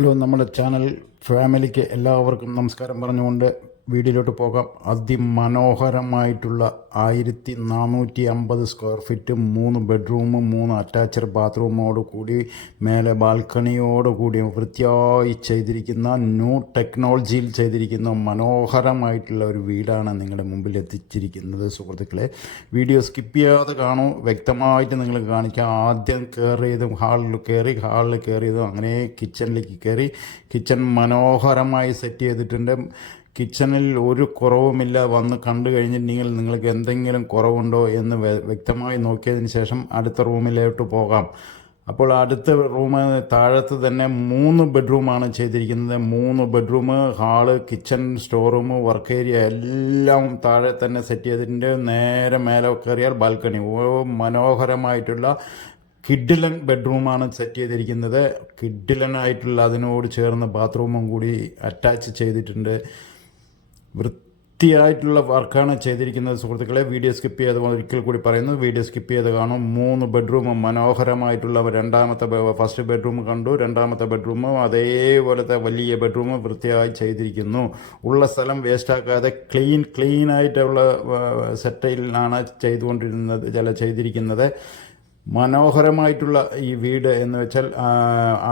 Hello നമ്മുടെ channel ഫാമിലിക്ക് എല്ലാവർക്കും നമസ്കാരം പറഞ്ഞുകൊണ്ട് വീഡിയോയിലോട്ട് പോകാം. അതിമനോഹരമായിട്ടുള്ള ആയിരത്തി നാനൂറ്റി അമ്പത് സ്ക്വയർ ഫീറ്റ് മൂന്ന് ബെഡ്റൂമും മൂന്ന് അറ്റാച്ച്ഡ് ബാത്റൂമോട് കൂടി മേലെ ബാൽക്കണിയോട് കൂടി വൃത്തിയായി ചെയ്തിരിക്കുന്ന ന്യൂ ടെക്നോളജിയിൽ ചെയ്തിരിക്കുന്ന മനോഹരമായിട്ടുള്ള ഒരു വീടാണ് നിങ്ങളുടെ മുമ്പിൽ എത്തിച്ചിരിക്കുന്നത്. സുഹൃത്തുക്കളെ വീഡിയോ സ്കിപ്പ് ചെയ്യാതെ കാണൂ. വ്യക്തമായിട്ട് നിങ്ങൾ കാണിക്കാം. ആദ്യം കയറിയതും ഹാളിൽ കയറി ഹാളിൽ കയറിയതും അങ്ങനെ കിച്ചണിലേക്ക് കയറി കിച്ചൺ മനോഹരമായി സെറ്റ് ചെയ്തിട്ടുണ്ട്. കിച്ചണിൽ ഒരു കുറവുമില്ല വന്ന് കണ്ടു കഴിഞ്ഞിട്ടുണ്ടെങ്കിൽ നിങ്ങൾക്ക് എന്തെങ്കിലും കുറവുണ്ടോ എന്ന് വ്യക്തമായി നോക്കിയതിന് ശേഷം അടുത്ത റൂമിലോട്ട് പോകാം. അപ്പോൾ അടുത്ത റൂം താഴത്ത് തന്നെ മൂന്ന് ബെഡ്റൂമാണ് ചെയ്തിരിക്കുന്നത്. മൂന്ന് bedroom hall kitchen store work area എല്ലാം താഴെ തന്നെ സെറ്റ് ചെയ്തിട്ടുണ്ട്. നേരെ മേലെ കയറിയാൽ ബാൽക്കണി. മനോഹരമായിട്ടുള്ള കിഡിലൻ ബെഡ്റൂമാണ് സെറ്റ് ചെയ്തിരിക്കുന്നത്. കിഡിലൻ ആയിട്ടുള്ള അതിനോട് ചേർന്ന് ബാത്റൂമും കൂടി അറ്റാച്ച് ചെയ്തിട്ടുണ്ട്. വൃത്തിയായിട്ടുള്ള വർക്കാണ് ചെയ്തിരിക്കുന്നത്. സുഹൃത്തുക്കളെ വീഡിയോ സ്കിപ്പ് ചെയ്ത് ഒരിക്കൽ കൂടി പറയുന്നു. വീഡിയോ സ്കിപ്പ് ചെയ്ത് കാണും. മൂന്ന് ബെഡ്റൂം മനോഹരമായിട്ടുള്ള രണ്ടാമത്തെ ഫസ്റ്റ് ബെഡ്റൂം കണ്ടു. രണ്ടാമത്തെ ബെഡ്റൂം അതേപോലത്തെ വലിയ ബെഡ്റൂം വൃത്തിയായി ചെയ്തിരിക്കുന്നു. ഉള്ള സ്ഥലം വേസ്റ്റാക്കാതെ ക്ലീൻ ക്ലീൻ ആയിട്ടുള്ള സെറ്റയിലാണ് ചെയ്തുകൊണ്ടിരുന്നത് ചില ചെയ്തിരിക്കുന്നത്. മനോഹരമായിട്ടുള്ള ഈ വീട് എന്ന് വെച്ചാൽ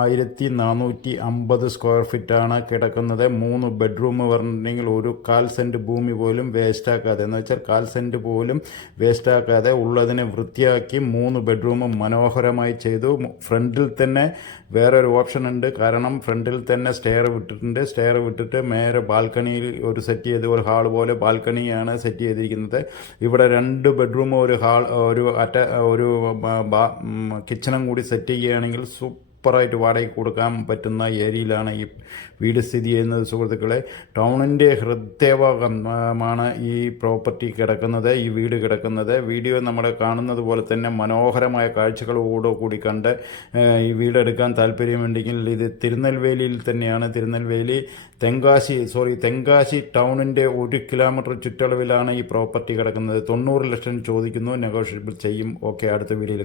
ആയിരത്തി നാനൂറ്റി അമ്പത് സ്ക്വയർ ഫീറ്റാണ് കിടക്കുന്നത്. മൂന്ന് ബെഡ്റൂം പറഞ്ഞിട്ടുണ്ടെങ്കിൽ ഒരു കാൽ സെന്റ് ഭൂമി പോലും വേസ്റ്റാക്കാതെ എന്ന് വെച്ചാൽ കാൽ സെന്റ് പോലും വേസ്റ്റാക്കാതെ ഉള്ളതിനെ വൃത്തിയാക്കി മൂന്ന് ബെഡ്റൂം മനോഹരമായി ചെയ്തു. ഫ്രണ്ടിൽ തന്നെ വേറൊരു ഓപ്ഷൻ ഉണ്ട്. കാരണം ഫ്രണ്ടിൽ തന്നെ സ്റ്റെയർ വിട്ടിട്ടുണ്ട്. സ്റ്റെയർ വിട്ടിട്ട് നേരെ ബാൽക്കണിയിൽ ഒരു സെറ്റ് ചെയ്ത് ഒരു ഹാൾ പോലെ ബാൽക്കണിയാണ് സെറ്റ് ചെയ്തിരിക്കുന്നത്. ഇവിടെ രണ്ട് ബെഡ്റൂം ഒരു ഹാൾ ഒരു അറ്റ ഒരു കിച്ചണും കൂടി സെറ്റ് ചെയ്യുകയാണെങ്കിൽ സൂപ്പറായിട്ട് വാടകയ്ക്ക് കൊടുക്കാൻ പറ്റുന്ന ഏരിയയിലാണ് ഈ വീട് സ്ഥിതി ചെയ്യുന്നത്. സുഹൃത്തുക്കളെ ടൗണിന്റെ ഹൃദയഭാഗമാണ് ഈ പ്രോപ്പർട്ടി കിടക്കുന്നത് ഈ വീട് കിടക്കുന്നത്. വീഡിയോ നമ്മൾ കാണുന്നത് പോലെ തന്നെ മനോഹരമായ കാഴ്ചകളോട് കൂടി കണ്ട് ഈ വീടെടുക്കാൻ താല്പര്യമുണ്ടെങ്കിൽ ഇത് തിരുനെൽവേലിയിൽ തന്നെയാണ്. തിരുനെൽവേലി തെങ്കാശി സോറി തെങ്കാശി ടൗണിന്റെ ഒരു കിലോമീറ്റർ ചുറ്റളവിലാണ് ഈ പ്രോപ്പർട്ടി കിടക്കുന്നത്. തൊണ്ണൂറ് ലക്ഷം ചോദിക്കുന്നു. നെഗോഷ്യബിൾ ചെയ്യും. ഓക്കെ അടുത്ത വീഡിയോയിൽ